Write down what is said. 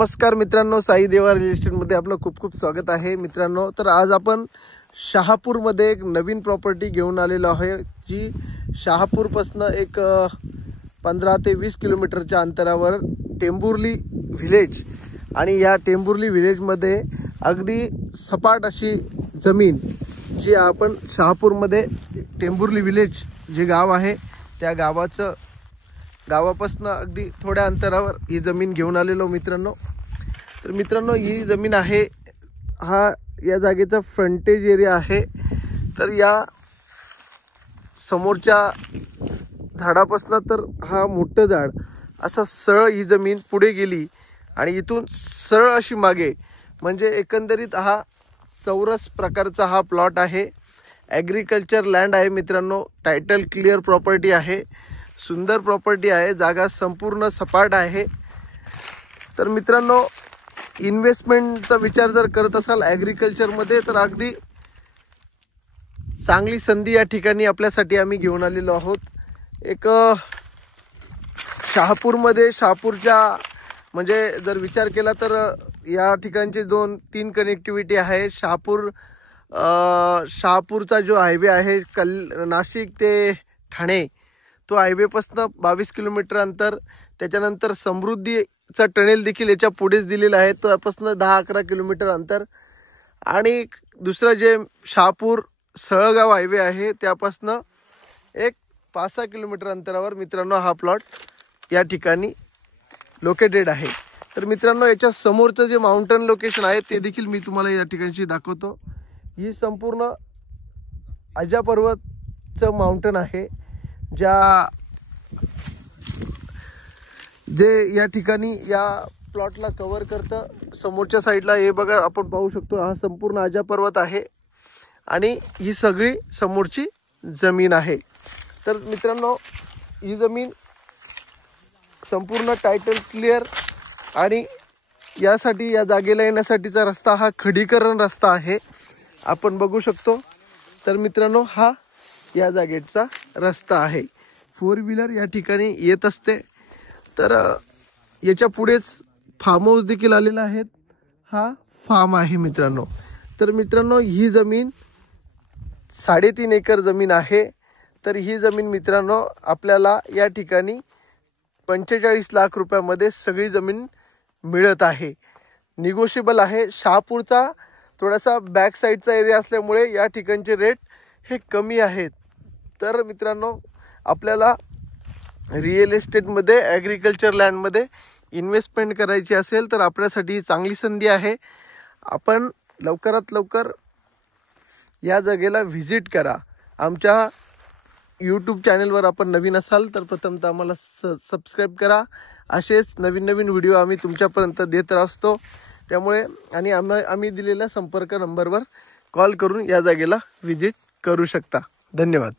नमस्कार मित्रांनो, साई देवा रिअल एस्टेट मध्ये आपलं खूप खूप स्वागत आहे मित्रांनो। तर आज आपण शहापूर मध्ये एक नवीन प्रॉपर्टी घेऊन आलेलो आहे, जी शहापूर पासून एक 15 ते 20 किलोमीटरच्या अंतरावर टेंभुर्ली विलेज, आणि या टेंभुर्ली विलेज मध्ये अगदी सपाट अशी जमीन जी आपण शहापूर मध्ये टेंभुर्ली विलेज जे गाव आहे त्या गावापासून अगदी थोड्या अंतरावर ही जमीन घेऊन आलेलो मित्रांनो। तर मित्रांनो, ही जमीन आहे, हा या जागेचा फ्रंटेज एरिया आहे। तर या समोरच्या झाडापासून तर हा मोठं झाड असा सरळ ही जमीन पुढे गेली आणि इथून सरळ अशी मागे, म्हणजे एकंदरीत हा चौरस प्रकारचा हा प्लॉट आहे। ॲग्रिकल्चर लँड आहे मित्रांनो, टायटल क्लिअर प्रॉपर्टी आहे, सुंदर प्रॉपर्टी आहे, जागा संपूर्ण सपाट आहे। तर मित्रांनो, इन्व्हेस्टमेंटचा विचार जर करत असाल ॲग्रिकल्चर मध्ये तर अगदी चांगली संधी या ठिकाणी आपल्यासाठी आम्ही घेऊन आलेलो आहोत। एक शहापूरच्या म्हणजे जर विचार केला तर या ठिकाणचे 2-3 कनेक्टिव्हिटी आहे। शहापूरचा जो हायवे आहे नाशिक ते ठाणे, तो हायवे पासून 22 किलोमीटर अंतर, त्याच्यानंतर समृद्धीचा टनेल देखील याच्या पुढेच दिलेला आहे, तो यापासून 10-11 किलोमीटर अंतर, आणि दुसरा जे शहापूर सळगाव हायवे आहे त्यापासून एक 5-6 किलोमीटर अंतरावर मित्रांनो हा प्लॉट या ठिकाणी लोकेटेड आहे। तर मित्रांनो, याच्या समोरचं जे माउंटन लोकेशन आहे ते देखील मी तुम्हाला या ठिकाणी दाखवतो। ही संपूर्ण अजा पर्वतचं माउंटन आहे, जे या ठिकाणी या प्लॉटला कव्हर करतं। समोरच्या साईडला हे बघा, आपण पाहू शकतो हा संपूर्ण अजा पर्वत आहे आणि ही सगळी समोरची जमीन आहे। तर मित्रांनो, ही जमीन संपूर्ण टायटल क्लिअर, आणि यासाठी या जागेला येण्यासाठीचा रस्ता हा खडीकरण रस्ता आहे, आपण बघू शकतो। तर मित्रांनो, हा या जागेचा रस्ता आहे, 4 व्हीलर या ठिकाणी येत असते। तर याच्या पुढेच फार्म हाऊस देखील आलेला आहे, हा फार्म आहे मित्रांनो। तर मित्रांनो, ही जमीन 3.5 एकर जमीन आहे। तर ही जमीन मित्रांनो आपल्याला या ठिकाणी 45 लाख रुपयामध्ये सगळी जमीन मिळत आहे, निगोशिएबल आहे। शहापूरचा थोडासा बॅक साईडचा एरिया असल्यामुळे या ठिकाणचे रेट हे कमी आहेत। तर मित्रांनो, आपल्याला रिअल एस्टेटमध्ये ॲग्रिकल्चर लँडमध्ये इन्व्हेस्टमेंट करायची असेल तर आपल्यासाठी चांगली संधी आहे। आपण लवकरात लवकर या जागेला व्हिजिट करा। आमच्या यूट्यूब चॅनलवर आपण नवीन असाल तर प्रथमतः आम्हाला सबस्क्राईब करा। असेच नवीन नवीन व्हिडिओ आम्ही तुमच्यापर्यंत देत असतो, त्यामुळे आणि आम्ही दिलेल्या संपर्क नंबरवर कॉल करून या जागेला व्हिजिट करू शकता। धन्यवाद।